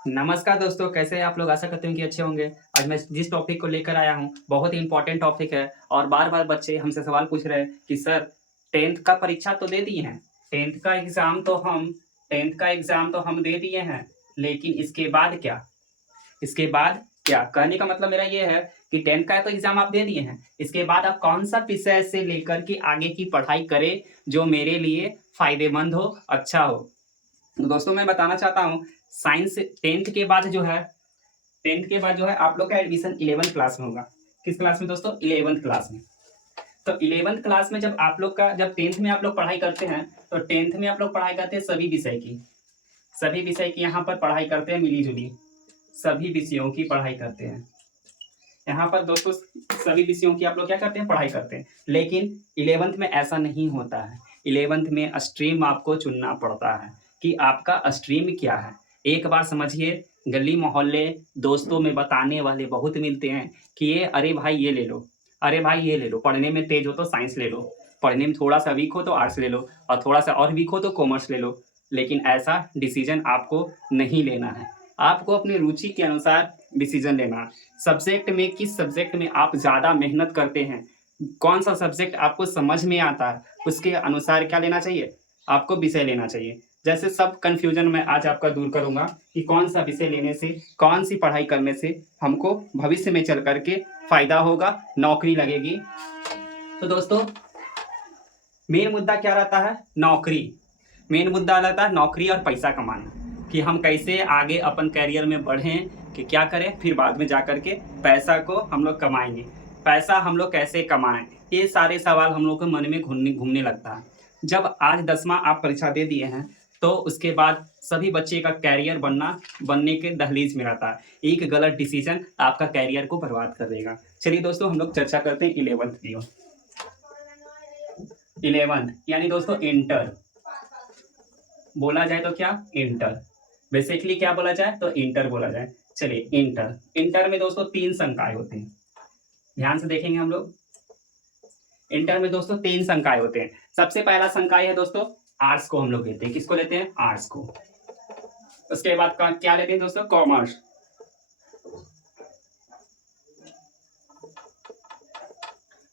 नमस्कार दोस्तों, कैसे हैं आप लोग? आशा करते हैं कि अच्छे होंगे। आज मैं जिस टॉपिक को लेकर आया हूँ, बहुत ही इम्पोर्टेंट टॉपिक है और बार-बार बच्चे हमसे सवाल पूछ रहे हैं कि सर 10th का परीक्षा तो दे दिए हैं, 10th का एग्ज़ाम तो हम 10th का एग्ज़ाम तो हम दे दिए हैं, लेकिन इसके बाद क्या? इसके बाद क्या? कहने का मतलब मेरा ये है कि 10th का तो एग्ज़ाम आप दे दिए हैं, इसके बाद आप कौन-सा विषय से लेकर के आगे की पढ़ाई करें, जो मेरे लिए फ़ायदेमंद हो, अच्छा हो? तो दोस्तों मैं बताना चाहता हूँ साइंस 10th के बाद जो है 10th के बाद जो है आप लोग का एडमिशन 11th क्लास में होगा। किस क्लास में दोस्तों? 11th क्लास में। तो 11th क्लास में जब 10th में आप लोग पढ़ाई करते हैं, तो 10th में आप लोग पढ़ाई करते हैं सभी विषय की। सभी विषय की यहाँ पर पढ़ाई करते हैं मिली-जुली। सभी विषयों की पढ़ाई करते हैं। यहाँ पर दोस्तों सभी विषयों की आप लोग क्या करते हैं? पढ़ाई करते हैं। लेकिन 11th में ऐसा नहीं होता है। 11th में स्ट्रीम आपको चुनना पड़ता है कि आपका स्ट्रीम क्या है। एक बार समझिए, गली मोहल्ले दोस्तों में बताने वाले बहुत मिलते हैं कि ये अरे भाई ये ले लो, अरे भाई ये ले लो, पढ़ने में तेज हो तो साइंस ले लो, पढ़ने में थोड़ा सा वीक हो तो आर्ट्स ले लो और थोड़ा सा और वीक हो तो कॉमर्स ले लो। लेकिन ऐसा डिसीजन आपको नहीं लेना है। आपको अपनी रुचि के अनुसार डिसीजन लेना है। सब्जेक्ट में किस सब्जेक्ट में आप ज़्यादा मेहनत करते हैं, कौन-सा सब्जेक्ट आपको समझ में आता है, उसके अनुसार क्या लेना चाहिए? आपको विषय लेना चाहिए। जैसे सब कन्फ्यूज़न मैं आज आपका दूर करूँगा कि कौन-सा विषय लेने से, कौन-सी पढ़ाई करने से हमको भविष्य में चल कर के फ़ायदा होगा, नौकरी लगेगी। तो दोस्तों मेन मुद्दा क्या रहता है? नौकरी। मेन मुद्दा रहता है नौकरी और पैसा कमाना, कि हम कैसे आगे अपन करियर में बढ़ें, कि क्या करें, फिर बाद में जा कर के पैसा को हम लोग कमाएँगे। पैसा हम लोग कैसे कमाएँ? ये सारे सवाल हम लोग के मन में घूमने लगता है। जब आज 10वां आप परीक्षा दे दिए हैं, तो उसके बाद सभी बच्चे का करियर बनने के दहलीज में रहता है। एक गलत डिसीज़न आपका करियर को बर्बाद कर देगा। चलिए दोस्तों हम लोग चर्चा करते हैं 11th की ओर। 11th यानी दोस्तों इंटर। बोला जाए तो क्या? इंटर। बेसिकली क्या बोला जाए? तो इंटर बोला जाए। चलिए इंटर। इंटर में दोस्तों 3 संकाय होते हैं। ध्यान से देखेंगे हम लोग। इंटर में दोस्तों 3 संकाय होते हैं। सबसे पहला संकाय है दोस्तों आर्ट्स को हम लोग लेते हैं। किसको लेते हैं? आर्ट्स को। उसके बाद क्या लेते हैं दोस्तों? कॉमर्स।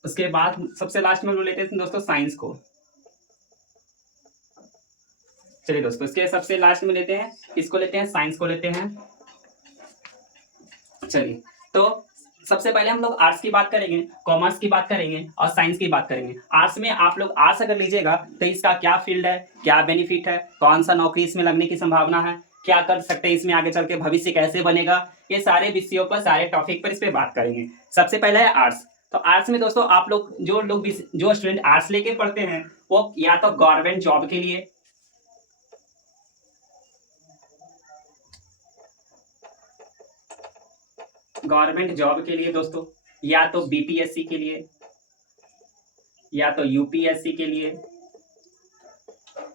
उसके बाद सबसे लास्ट में हम लोग लेते हैं दोस्तों साइंस को। चलिए दोस्तों इसके सबसे लास्ट में लेते हैं, किसको लेते हैं? साइंस को लेते हैं। चलिए तो सबसे पहले हम लोग आर्ट्स की बात करेंगे, कॉमर्स की बात करेंगे और साइंस की बात करेंगे। आर्ट्स में आप लोग आर्ट्स अगर लीजिएगा तो इसका क्या फील्ड है, क्या बेनिफिट है, कौन सा नौकरी इसमें लगने की संभावना है, क्या कर सकते हैं इसमें आगे चल के, भविष्य कैसे बनेगा, ये सारे विषयों पर, सारे टॉपिक पर इस पे बात करेंगे। सबसे पहले है आर्ट्स। तो आर्ट्स में दोस्तों आप लोग जो स्टूडेंट आर्ट्स लेके पढ़ते हैं वो या तो गवर्नमेंट जॉब के लिए, दोस्तों, या तो बीपीएससी के लिए, या तो यूपीएससी के लिए।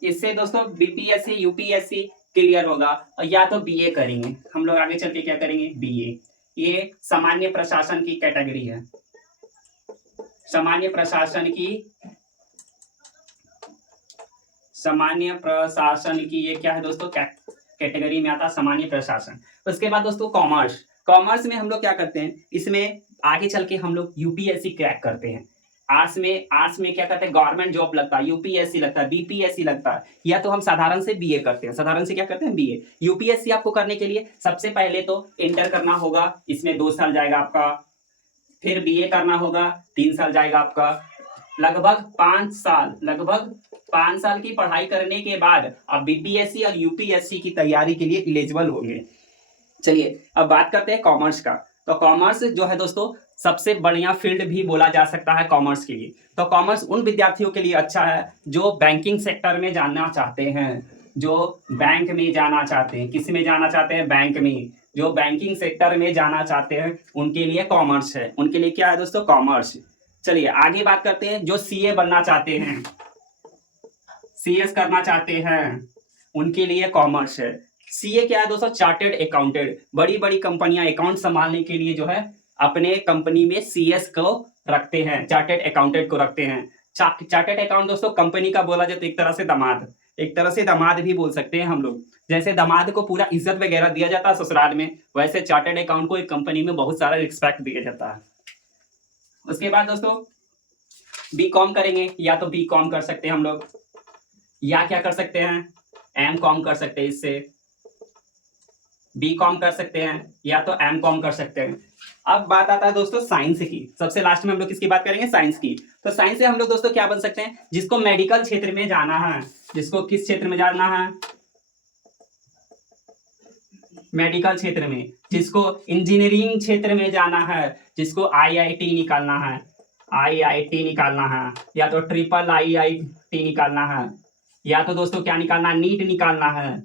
इससे दोस्तों बीपीएससी यूपीएससी क्लियर होगा और या तो बीए करेंगे हम लोग, आगे चल के क्या करेंगे? बीए। ये सामान्य प्रशासन की कैटेगरी है। सामान्य प्रशासन की ये क्या है दोस्तों? कैटेगरी में आता है सामान्य प्रशासन। उसके बाद दोस्तों कॉमर्स। कॉमर्स में हम लोग क्या करते हैं? इसमें आगे चल के हम लोग यूपीएससी क्रैक करते हैं। आर्ट्स में क्या करते हैं? गवर्नमेंट जॉब लगता है, यूपीएससी लगता है, बीपीएससी लगता है, या तो हम साधारण से बीए करते हैं। साधारण से क्या करते हैं? बीए। यूपीएससी आपको करने के लिए सबसे पहले तो इंटर करना होगा, इसमें 2 साल जाएगा आपका। फिर बीए करना होगा, 3 साल जाएगा आपका। लगभग 5 साल की पढ़ाई करने के बाद आप बीपीएससी और यूपीएससी की तैयारी के लिए एलिजिबल होंगे। चलिए अब बात करते हैं कॉमर्स का। तो कॉमर्स जो है दोस्तों सबसे बढ़िया फील्ड भी बोला जा सकता है कॉमर्स के लिए। तो कॉमर्स उन विद्यार्थियों के लिए अच्छा है जो बैंकिंग सेक्टर में जाना चाहते हैं, जो बैंक में जाना चाहते हैं। किस में जाना चाहते हैं? बैंक में। जो बैंकिंग सेक्टर में जाना चाहते हैं उनके लिए कॉमर्स है। उनके लिए क्या है दोस्तों? कॉमर्स। चलिए आगे बात करते हैं जो सीए बनना चाहते हैं, सीएस करना चाहते हैं, उनके लिए कॉमर्स है। सीए क्या है दोस्तों? Chartered accountant. बड़ी बड़ी कंपनियां अकाउंट संभालने के लिए जो है अपने कंपनी में सीएस को रखते हैं, चार्टेड अकाउंटेंट को रखते हैं। चार्टेड अकाउंट दोस्तों कंपनी का बोला जाए तो एक तरह से दामाद। एक तरह से दामाद भी बोल सकते हैं हम लोग। जैसे दामाद को पूरा इज्जत वगैरह दिया जाता है ससुराल में, वैसे चार्टर्ड अकाउंट को एक कंपनी में बहुत सारा रिस्पेक्ट दिया जाता है। उसके बाद दोस्तों बीकॉम करेंगे, या तो बीकॉम कर सकते हैं हम लोग, या क्या कर सकते हैं एम कॉम कर सकते हैं। इससे बीकॉम कर सकते हैं या तो एम कॉम कर सकते हैं। अब बात आता है दोस्तों साइंस की। सबसे लास्ट में हम लोग किसकी बात करेंगे, साइंस की। तो साइंस से हम लोग दोस्तों क्या बन सकते हैं, जिसको मेडिकल क्षेत्र में जाना है, जिसको किस क्षेत्र में जाना है, मेडिकल क्षेत्र में, जिसको इंजीनियरिंग क्षेत्र में जाना है, जिसको आईआईटी निकालना है, आईआईटी निकालना है, या तो ट्रिपल आईआईटी निकालना है, या तो दोस्तों क्या निकालना है, नीट निकालना है,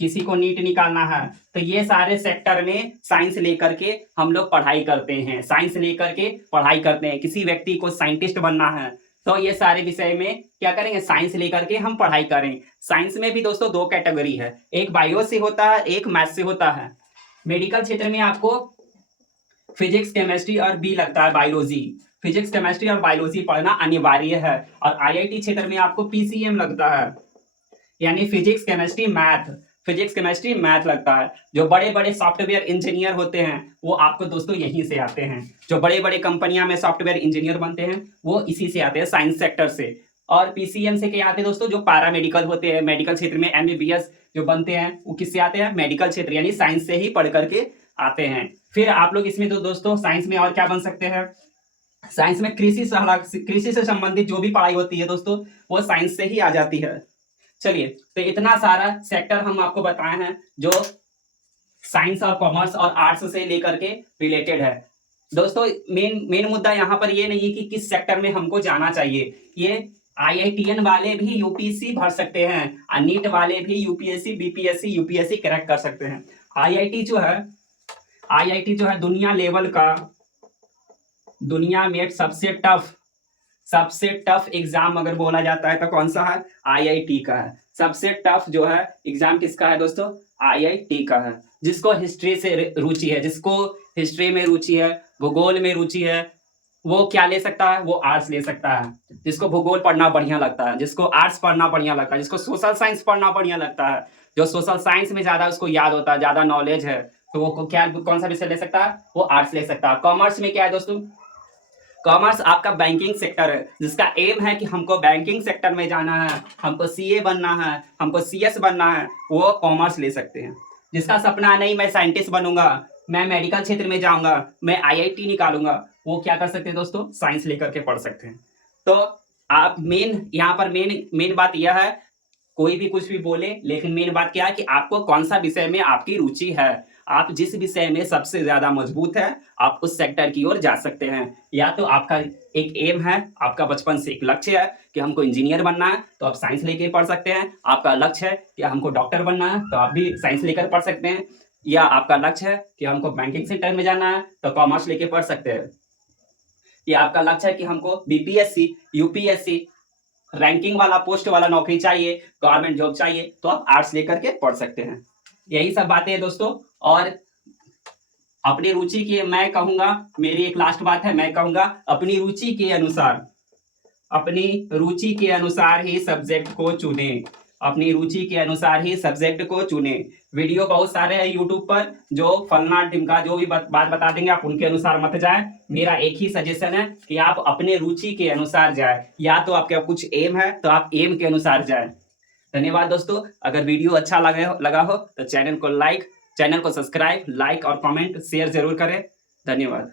किसी को नीट निकालना है। तो ये सारे सेक्टर में साइंस लेकर के हम लोग पढ़ाई करते हैं, साइंस लेकर के पढ़ाई करते हैं। किसी व्यक्ति को साइंटिस्ट बनना है तो ये सारे विषय में क्या करेंगे, साइंस लेकर के हम पढ़ाई करें। साइंस में भी दोस्तों दो कैटेगरी है, एक बायो से होता है, एक मैथ से होता है। मेडिकल क्षेत्र में आपको फिजिक्स केमिस्ट्री और बी लगता है बायोलॉजी, फिजिक्स केमिस्ट्री और बायोलॉजी पढ़ना अनिवार्य है। और आईआईटी क्षेत्र में आपको पीसीएम लगता है, यानी physics chemistry math, physics chemistry math लगता है। जो बड़े बड़े सॉफ्टवेयर इंजीनियर होते हैं वो आपको दोस्तों यहीं से आते हैं, जो बड़े बड़े कंपनियां में सॉफ्टवेयर इंजीनियर बनते हैं वो इसी से आते हैं, साइंस सेक्टर से। और पीसीएम से क्या आते हैं दोस्तों, जो पैरा मेडिकल होते हैं, मेडिकल क्षेत्र में एमबीबीएस जो बनते हैं वो किससे आते हैं, मेडिकल क्षेत्र यानी साइंस से ही पढ़ करके आते हैं। फिर आप लोग इसमें तो दोस्तों साइंस में और क्या बन सकते हैं, साइंस में कृषि से संबंधित जो भी पढ़ाई होती है दोस्तों वो साइंस से ही आ जाती है। चलिए, तो इतना सारा सेक्टर हम आपको बताए हैं जो साइंस और कॉमर्स और आर्ट्स से लेकर के रिलेटेड है। दोस्तों मेन मुद्दा यहाँ पर ये नहीं है कि किस सेक्टर में हमको जाना चाहिए, ये आईआईटीएन वाले भी यूपीएससी भर सकते हैं और नीट वाले भी यूपीएससी बीपीएससी यूपीएससी क्रैक कर सकते हैं। आईआईटी जो है दुनिया लेवल का, दुनिया में सबसे टफ एग्जाम अगर बोला जाता है तो कौन सा है, आईआईटी का है। सबसे टफ जो है एग्जाम किसका है दोस्तों, आईआईटी का है। जिसको हिस्ट्री से रुचि है, जिसको हिस्ट्री में रुचि है, भूगोल में रुचि है, वो क्या ले सकता है, वो आर्ट्स ले सकता है। जिसको भूगोल पढ़ना बढ़िया लगता है, जिसको आर्ट्स पढ़ना बढ़िया लगता है, जिसको सोशल साइंस पढ़ना बढ़िया लगता है, जो सोशल साइंस में ज्यादा उसको याद होता है, ज्यादा नॉलेज है, तो वो क्या कौन सा विषय ले सकता है, वो आर्ट्स ले सकता है। कॉमर्स में क्या है दोस्तों, कॉमर्स आपका बैंकिंग सेक्टर है, जिसका एम है कि हमको बैंकिंग सेक्टर में जाना है, हमको सीए बनना है, हमको सीएस बनना है, वो कॉमर्स ले सकते हैं। जिसका सपना नहीं मैं साइंटिस्ट बनूंगा, मैं मेडिकल क्षेत्र में जाऊंगा, मैं आईआईटी निकालूंगा, वो क्या कर सकते हैं दोस्तों, साइंस लेकर के पढ़ सकते हैं। तो आप यहाँ पर मेन बात यह है, कोई भी कुछ भी बोले लेकिन मेन बात क्या है कि आपको कौन सा विषय में आपकी रुचि है, आप जिस विषय में सबसे ज्यादा मजबूत है आप उस सेक्टर की ओर जा सकते हैं। या तो आपका एक एम है, आपका बचपन से एक लक्ष्य है कि हमको इंजीनियर बनना है तो आप साइंस लेके पढ़ सकते हैं। आपका लक्ष्य है कि हमको डॉक्टर बनना है तो आप भी साइंस लेकर पढ़ सकते हैं। या आपका लक्ष्य है कि हमको बैंकिंग सेक्टर में जाना है तो कॉमर्स लेके पढ़ सकते हैं। या आपका लक्ष्य है कि हमको बीपीएससी यूपीएससी रैंकिंग वाला पोस्ट वाला नौकरी चाहिए, गवर्नमेंट जॉब चाहिए, तो आप आर्ट्स लेकर के पढ़ सकते हैं। यही सब बातें हैं दोस्तों। और अपनी रुचि के, मैं कहूंगा, मेरी एक लास्ट बात है, मैं कहूंगा अपनी रुचि के अनुसार ही सब्जेक्ट को चुने, अपनी रुचि के अनुसार ही सब्जेक्ट को चुने। वीडियो बहुत सारे हैं यूट्यूब पर जो फलना टिमका जो भी बात बता देंगे, आप उनके अनुसार मत जाए। मेरा एक ही सजेशन है कि आप अपने रुचि के अनुसार जाए, या तो आपका कुछ एम है तो आप एम के अनुसार जाए। धन्यवाद दोस्तों। अगर वीडियो अच्छा लगा हो तो चैनल को सब्सक्राइब, लाइक और कमेंट शेयर जरूर करें। धन्यवाद।